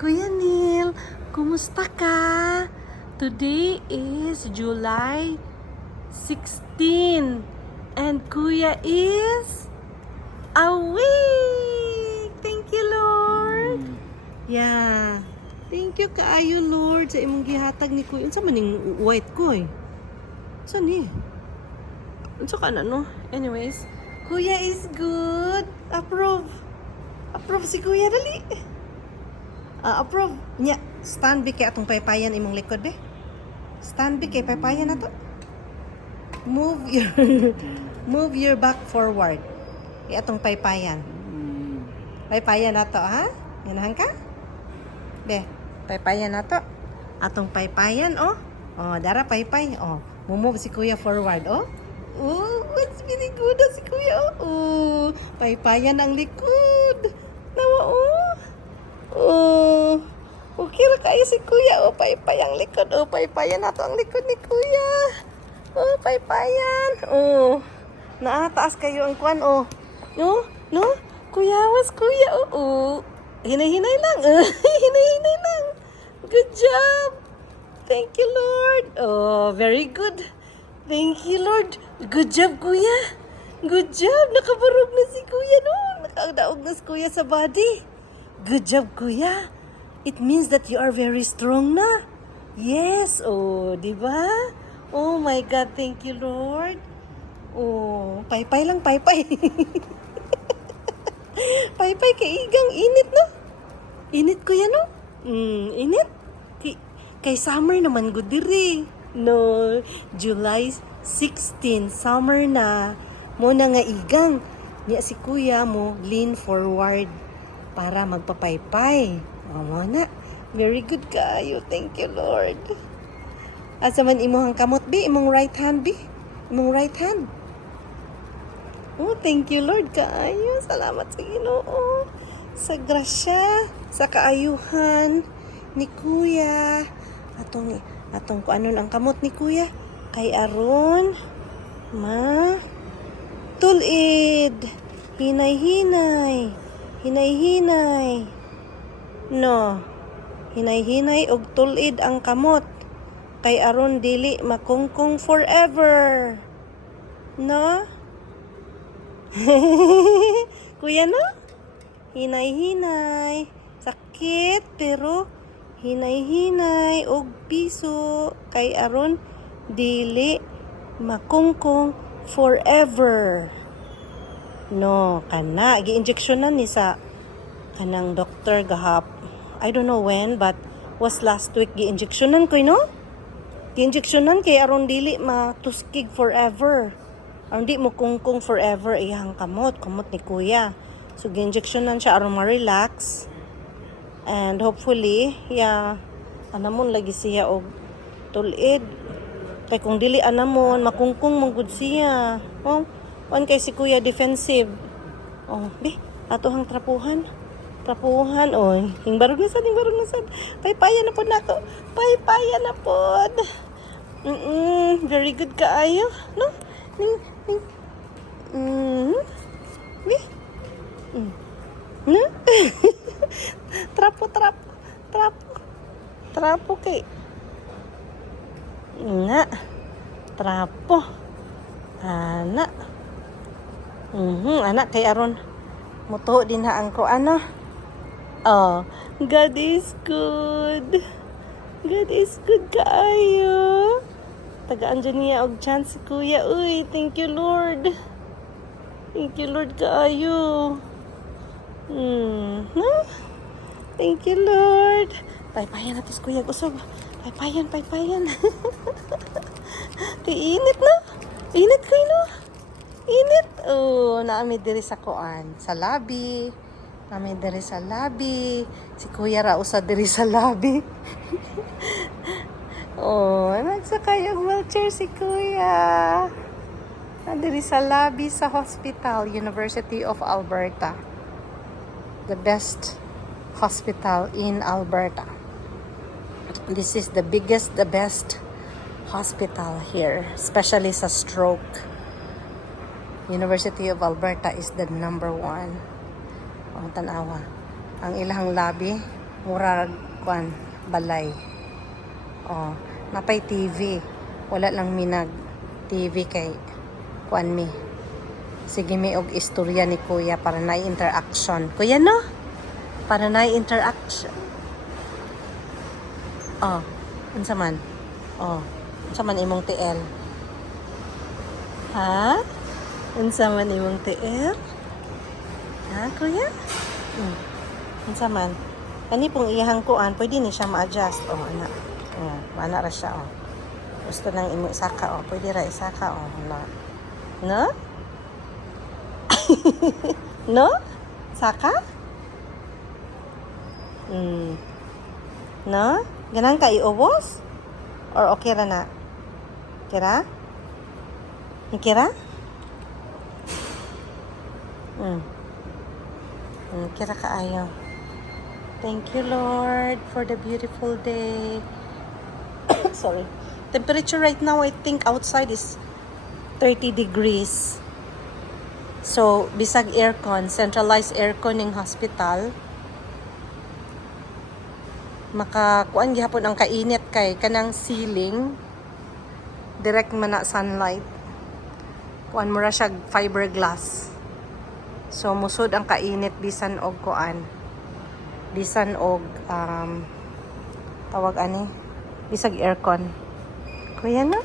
Kuya Neil, kumusta ka? Today is July 16 and Kuya is awake! Thank you, Lord! Yeah. Thank you kaayo, Lord, sa imong gihatag ni Kuya. Unsa man ning white ko eh? Saan ni? Unsa ka na, no? Anyways, Kuya is good. Approve. Approve si Kuya, dali. Approve. Nya, stand be kay atong paypayan imong likod be. Stand be kay paypayan na to. Move your move your back forward. Kay atong paypayan. Paypayan na to, ha? Ganahan ka? Be, paypayan na to. Atong paypayan, oh. Oh, dara paypay. Oh, move si Kuya forward, oh. Oh, what's really good si Kuya, oh. Paypayan ang likod. Nawa, oh. Oh, okay ra kayo si Kuya. Oh, paypay ang likod. Oh, paypayan nato ang likod ni Kuya. Oh, paypayan. Oh, naataas kayo ang kwan. Oh, no? Kuya, was Kuya. Oh. Hinay-hinay lang. Hinay-hinay lang. Good job. Thank you, Lord. Oh, very good. Thank you, Lord. Good job, Kuya. Good job. Nakabarog na si Kuya, no? Nakadaog na si Kuya sa body. Good job, Kuya. It means that you are very strong na. Yes. Oh, di ba? Oh my God. Thank you, Lord. Oh, paypay lang, paypay. Paypay kay igang init, no? Init, Kuya, no? Init. Kay summer naman good diri. No, July 16, summer na. Mo na nga igang. Niya si Kuya mo, lean forward para magpapaypay. Mo na. Very good kayo. Thank you, Lord. Asa man imong kamot, bi? Imong right hand, bi? Imong right hand. Oh, thank you, Lord, kaayo. Salamat sa Ginoo. Sa grasya, sa kaayuhan ni Kuya. Atong kuanon ang kamot ni Kuya. Kay aron tulid. Hinay-hinay. Hinay-hinay. No. Hinay-hinay og tulid ang kamot. Kay aron dili makungkong forever. No? Kuya, no? Hinay-hinay. Sakit pero hinay-hinay og piso. Kay aron dili makungkong forever. No, kana gi-injectionan ni sa kanang doctor gahap. I don't know when but was last week gi-injectionan ko, no? Gi-injectionan kay aron dili matuskig forever. Aron di mo kungkong forever iyang kamot ni Kuya. So gi-injectionan siya aron ma-relax. And hopefully, anamon lagi siya og tulid. Kay kung dili anamon makungkong mong gud siya. Oh, on kay si Kuya defensive. Oh, ato hang trapuhan. Oy. Hingbarog na sad. Paypayan na pod nato. Paypayan na pod. Very good kaayo, no? No? Trapo kay. Nga. Trapo. Anak. Anak kay aron muto din ha ang ko ano. Oh, God is good. God is good kaayo. Tagaan dyan niya og chance Kuya. Uy, thank you, Lord. Thank you, Lord kaayo. Thank you, Lord. Paypayan natin Kuya Gusob. Paypayan. Init na. Init kayo, no? Init. Oh, naami diri sa kuan. Sa lobby. Naami diri sa lobby. Si Kuya ra usa diri sa lobby. Oh, nagsakay ang wheelchair si Kuya. Diri sa lobby sa hospital, University of Alberta. The best hospital in Alberta. This is the biggest, the best hospital here, especially sa stroke. University of Alberta is the number one. O, tanawa. Ang ilang lobby, murag kuan balay. Oh, napay TV. Wala lang minag TV kay kuan mi. Sige mi og istorya ni kuya para na interaction. Kuya no? Para na interaction. Oh, unsa man? Oh, unsa man imong TL? Ha? Unsa man imong TL? Ha, kuya? Unsa man? Ani pong iyahang kuan, pwede ni siya ma-adjust. Oh, ana. Ana ra siya, oh. Gusto nang imo isaka, oh. Pwede ra isaka, oh. Na. No? No? Saka? No? Ganang ka iubos? Or okay ra na? Kira? Kira? Kira kaayo. Thank you, Lord, for the beautiful day. Sorry. Temperature right now, I think outside is 30 degrees. So, bisag aircon, centralized aircon ng hospital, makakuan gihapon ang kainit kay kanang ceiling, direct man na sunlight. Kuan mo ra siya fiberglass. So, musod ang kainit bisan og kuan. Bisan og tawag ani, bisag aircon. Kuya na?